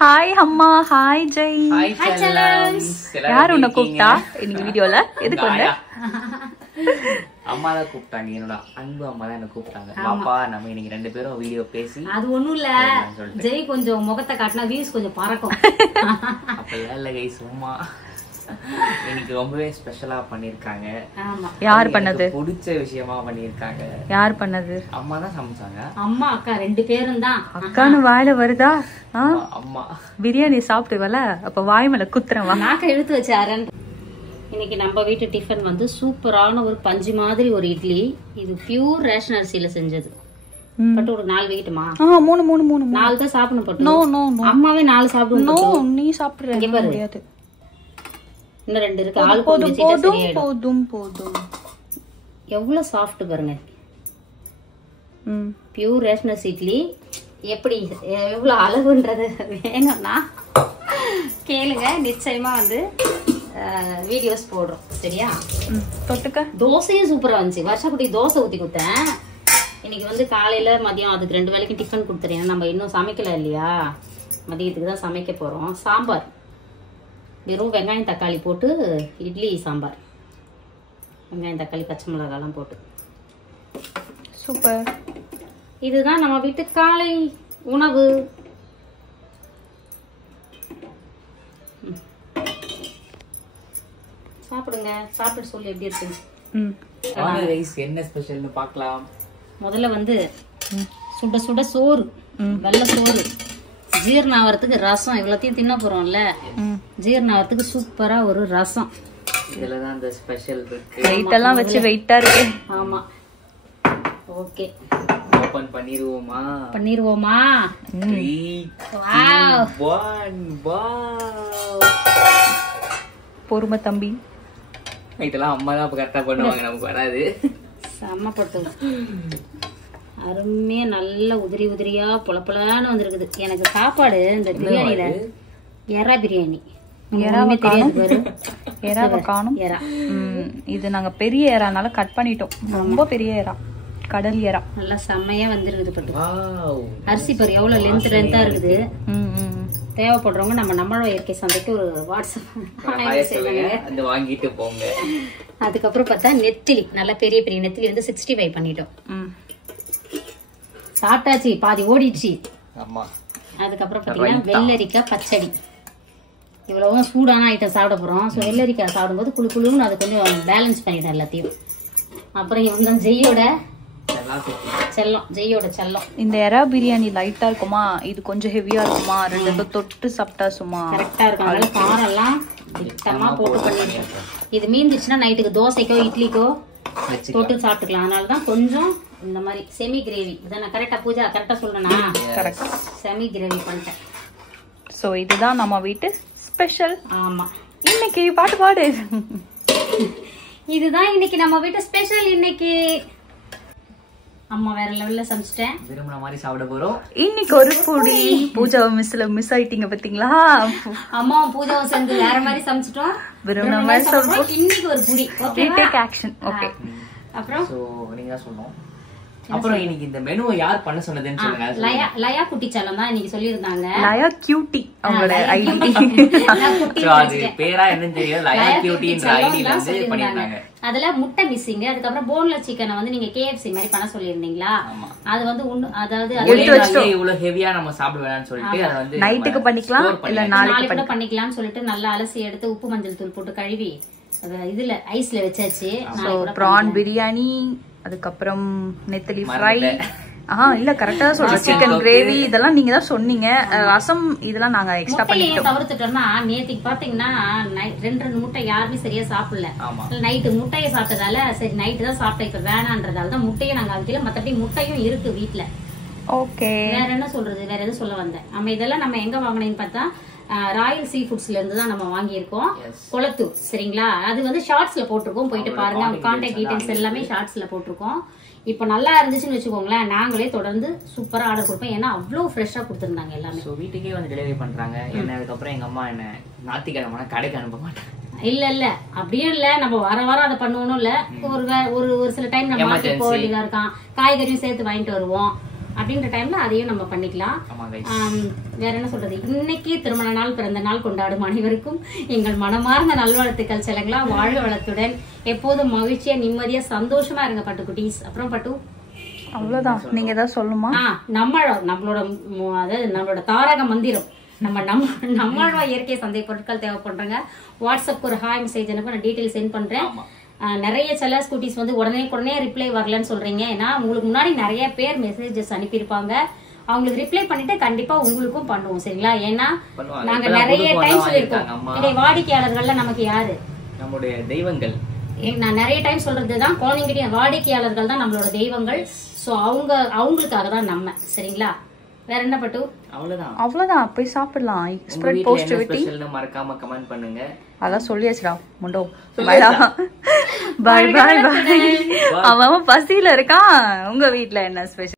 Hi அம்மா, hi Jai. Hi செல்லம்ஸ். யார் உன்னை கூப்பிட்டா இன்னைக்கு வீடியோல? எதுக்கு வந்த? அம்மா தான் கூப்பிட்டாங்க, என்னோட அன்பு அம்மா தான் என்ன கூப்பிட்டாங்க. பாப்பா நம்ம இன்னைக்கு 2 பேரும் வீடியோ பேசி. அது ஒண்ணும் இல்ல, ஜெய் கொஞ்சம் முகத்தை காட்டினா வியூஸ் கொஞ்சம் பறக்கும். அப்பெல்லாம் இல்ல கைஸ், சும்மா இன்னைக்கு ரொம்பவே ஸ்பெஷலா பண்ணிருக்காங்க. யார் பண்ணது? பிடிச்ச விஷயமா பண்ணிருக்காங்க. யார் பண்ணது? அம்மா தான் சமைச்சாங்க. அம்மா அக்கா 2 பேரும் தான். அக்கான்னு வாயில வருதா? அம்மா பிரியாணி சாப்பிட்டுவல, அப்ப வாய் மேல குத்துறேன். நாக்க இழுத்து வச்சாரன். இன்னைக்கு நம்ம வீட்டு டிஃபன் வந்து சூப்பரான ஒரு பஞ்சு மாதிரி ஒரு இட்லி. இது பியூர் ரேஷன் அரிசியில செஞ்சது. பட்டு ஒரு 4 வைக்கட்டுமா? 4 தான் சாப்பிடணும் பட்டு. அம்மாவே 4 சாப்பிடணும். நீ சாப்பிடுற முடியாது. இன்னும் 2 இருக்கு. ஆளு போதும். போதும். எவ்வளவு சாஃப்ட் பாருங்க. பியூர் ரேஷன் அரிசி இட்லி. எப்படி எவ்வளவு அளவுன்றது வேணும்னா கேளுங்க, நிச்சயமா வந்து வீடியோஸ் போடுறோம், சரியா? தொட்டுக்க தோசையும் சூப்பரா வந்துச்சு. வருஷக்குட்டி தோசை ஊத்தி கொடுத்தேன். இன்னைக்கு வந்து காலையில மதியம் அதுக்கு 2 வேளைக்கும் டிஃபன் கொடுத்துறேன். நம்ம இன்னும் சமைக்கல இல்லையா, மதியத்துக்கு தான் சமைக்க போறோம். சாம்பார் வெறும் வெங்காயம் தக்காளி போட்டு இட்லி சாம்பார். வெங்காயம் தக்காளி பச்சை மிளகாலாம் போட்டு சூப்பர். இதுதான் நம்ம வீட்டு காலை உணவு. சாப்பிடுங்க, சாப்பிட்டு சொல்லி எப்படி இருக்கு. என்ன ஸ்பெஷல்னு பார்க்கலாம். முதல்ல வந்து சுட சுட சோறு, வெள்ளை சோறு, ஜீரணம் ஆகிறதுக்கு ரசம். இவ்வளோத்தையும் தின்ன போறோம்ல, ஜீரணம் ஆகிறதுக்கு சூப்பரா ஒரு ரசம். இதுலதான் அந்த ஸ்பெஷல் இருக்கு. வெயிட் எல்லாம் வச்சு வெயிட்டா இருக்கு. ஆமா, ஓகே. ஓபன் பண்ணிடுவோமா? பண்ணிடுவோமா? 3, 2, 1. பொறுமை தம்பி. இதெல்லாம் அம்மா தான் கரெக்டா பண்ணுவாங்க, நமக்கு வராது. செம்மப்பட்டு அருமையா நல்ல உதிரி உதிரியா பொலப்பலான்னு வந்திருக்குது. எனக்கு சாப்பாடு இந்த பிரியாணில எறா பிரியாணி. எறாவை காணும். இது நாங்க பெரிய எறானால கட் பண்ணிட்டோம். ரொம்ப பெரிய எறா, கடல் எறா. நல்லா செம்மையா வந்திருக்குது பட்டு. அரிசி பாரு எவ்வளவு லென்த்தா இருக்குது. தேவைப்படுறவங்க நம்மளோட இயற்கை சந்தைக்கு ஒரு வாட்ஸ்அப் வாங்கிட்டு போங்க. அதுக்கப்புறம் பார்த்தா நெத்திலி, நல்ல பெரிய பெரிய நெத்திலி வந்து 65 பண்ணிட்டோம். சாப்பிட்டாச்சு, பாதி ஓடிடுச்சு. அதுக்கப்புறம் பாத்தீங்கன்னா வெள்ளரிக்காய் பச்சடி. இவ்வளவும் சூடான ஐட்டம் சாப்பிட போறோம். ஸோ வெள்ளரிக்காய் சாப்பிடும்போது குழு குழுன்னு அது கொஞ்சம் பேலன்ஸ் பண்ணிட்டேன் எல்லாத்தையும். அப்புறம் இவன் தான் ஜெய்யோட செல்லம், ஜெய்யோட செல்லம். இந்த எறா பிரியாணி லைட்டா இருக்குமா, இது கொஞ்சம் ஹெவியா இருக்குமா? 2 தொட்டு சாப்பிட்டா சும்மா கரெக்டா இருக்கும். அதனால காரம் எல்லாம் திட்டமா போட்டு பண்ணிடுறேன். இது மீந்துச்சுன்னா நைட்டுக்கு தோசைக்கோ இட்லிக்கோ போட்டு சாப்பிட்டுக்கலாம். அதனாலதான் கொஞ்சம் இந்த மாதிரி செமி கிரேவி. இதான் கரெக்டா பூஜா கரெக்டா சொல்றேனா? கரெக்ட். செமி கிரேவி பண்ணிட்டேன். சோ இதுதான் நம்ம வீட்டு ஸ்பெஷல். ஆமா, இன்னைக்கு பாட்டு பாடு. இதுதான் இன்னைக்கு நம்ம வீட்டு ஸ்பெஷல். இன்னைக்கு அம்மா வேற லெவல்ல சமைச்சிட்டேன். விரும்பின மாதிரி சாப்பிட போறோம். இன்னைக்கு ஒரு புடி பூஜாவை மிஸ் ஆயிட்டீங்க பாத்தீங்களா? அம்மாவும் பூஜாவும் சேர்ந்து வேற மாதிரி சமைச்சிட்டோம். விரும்பின மாதிரி சாப்பிடுறோம். இன்னைக்கு ஒரு புடி. Okay, take action. ஓகே, அப்புறம் சோ நீங்க தான் சொல்லணும். அப்புறம் இன்னைக்கு இந்த மெனுவை யார் பண்ண சொன்னதுன்னு சொல்லுங்க. லயா குட்டி சேலம் தான் இன்னைக்கு சொல்லிருந்தாங்க. லயா கியூட்டி அவங்களோட ஐடி. சோ அது பேரா என்னன்னு தெரியல. லயா கியூட்டின்ற ஐடில வந்து பண்ணிருந்தாங்க. அதுல முட்டை மிஸ்ஸிங். அதுக்கப்புறம் போன்லெஸ் சிக்கனை வந்து நீங்க KFC மாதிரி பண்ண சொல்லிருந்தீங்களா? அது வந்து அதாவது இவ்வளவு ஹெவியா நம்ம சாப்பிட வேணாம்னு சொல்லிட்டு அதை வந்து நைட்டுக்கு பண்ணிக்கலாம், இல்ல நாளைக்கு கூட பண்ணிக்கலாம்னு சொல்லிட்டு நல்லா அலசி எடுத்து உப்பு மஞ்சள் தூள் போட்டு கழுவி இதுல ஐஸ்ல வச்சாச்சு. பிரான் பிரியாணி, அதுக்கப்புறம் நெத்தலி ஃப்ரை. இல்ல கரெக்டா சொல்றேன். சிக்கன் கிரேவி இதெல்லாம் நீங்க தான் சொன்னீங்க. ரசம் இதெல்லாம் நாங்க எக்ஸ்ட்ரா பண்ணிட்டோம். தவிர்த்துட்டோம்னா நேத்திக்கு பாத்தீங்கன்னா 2 முட்டை யாருமே சரியா சாப்பிடல. நைட்டு முட்டையை சாப்பிட்டதால சரி நைட்டு தான் சாப்பிட்டேன், இப்ப வேணான்றதால தான் முட்டையை நாங்க அவிக்கல. மத்தபடி முட்டையும் இருக்கு வீட்டுல. ஓகே, வேற என்ன சொல்றது, வேற எதுவும் சொல்ல வந்தேன். நம்ம இதெல்லாம் நம்ம எங்க வாங்கினேன்னு பார்த்தா ராயல் சீ ஃபுட்ஸ்ல இருந்து தான் நம்ம வாங்கியிருக்கோம். கொளத்தூர், சரிங்களா? அது வந்து ஷார்ட்ஸ்ல போட்டிருக்கோம், போயிட்டு பாருங்க. அவங்க கான்டாக்ட் டீடைல்ஸ் எல்லாமே ஷார்ட்ஸ்ல போட்டிருக்கோம். இப்ப நல்லா இருந்துச்சுன்னு வச்சுக்கோங்களேன், நாங்களே தொடர்ந்து சூப்பரா ஆர்டர் கொடுப்போம். ஏன்னா அவ்வளவு ஃப்ரெஷ்ஷா கொடுத்துருந்தாங்க எல்லாமே. வீட்டுக்கே வந்து டெலிவரி பண்றாங்க. என்ன அதுக்கப்புறம் எங்க அம்மா என்ன ஞாயிற்றுக்கிழமை கடைக்கு அனுப்ப மாட்டாங்க. இல்ல அப்படியே இல்ல, நம்ம வாரம் அதை பண்ணுவோம் இல்ல. ஒரு சில டைம் நம்ம மார்க்கெட் போக வேண்டியதா இருக்கான். காய்கறியும் சேர்த்து வாங்கிட்டு வருவோம். அப்படின்ற டைம்ல அதையும் நம்ம பண்ணிக்கலாம். வேற என்ன சொல்றது, இன்னைக்கு திருமண நாள் பிறந்த நாள் கொண்டாடும் அனைவருக்கும் எங்கள் மனமார்ந்த நல்வாழ்த்துக்கள் செல்லுங்களா. வாழ்க வளத்துடன் எப்போதும் மகிழ்ச்சியா நிம்மதியா சந்தோஷமா இருங்க பட்டுக்குட்டீஸ். அப்புறம் பட்டு அவ்வளவுதான், நீங்க ஏதாவது சொல்லுமா? நம்மளோட தாரக மந்திரம் நம்மளோட இயற்கை சந்தை பொருட்கள் தேவைப்படுறாங்க. வாட்ஸ்அப் ஒரு ஹாய் மெசேஜ் எனக்கு நான் டீடைல் சென்ட் பண்றேன். நிறைய சில ஸ்கூட்டிஸ் வந்து உடனே ரிப்ளை வரலன்னு சொல்றீங்க. ஏன்னா உங்களுக்கு முன்னாடி நிறைய பேர் மெசேஜஸ் அனுப்பியிருப்பாங்க. அவங்களுக்கு ரிப்ளை பண்ணிட்டு கண்டிப்பா உங்களுக்கும் பண்ணுவோம் சரிங்களா. ஏன்னா நாங்க நிறைய டைம் சொல்லியிருக்கோம், வாடிக்கையாளர்கள்ல நமக்கு யாரு நம்மளுடைய தெய்வங்கள். நான் நிறைய டைம் சொல்றதுதான், குழந்தைங்கிட்ட வாடிக்கையாளர்கள் தான் நம்மளோட தெய்வங்கள். சோ அவங்களுக்காக தான் நம்ம சரிங்களா. வேற என்ன பட்டு? அவ்வளவுதான், போய் சாப்பிடலாம். ஸ்ப்ரெட் பாசிட்டிவிட்டி மறக்காம கமெண்ட் பண்ணுங்க. அதான் சொல்லியாச்சுடா முண்டோ. Bye bye bye. அவன் பசியில இருக்கான். உங்க வீட்ல என்ன ஸ்பெஷல்?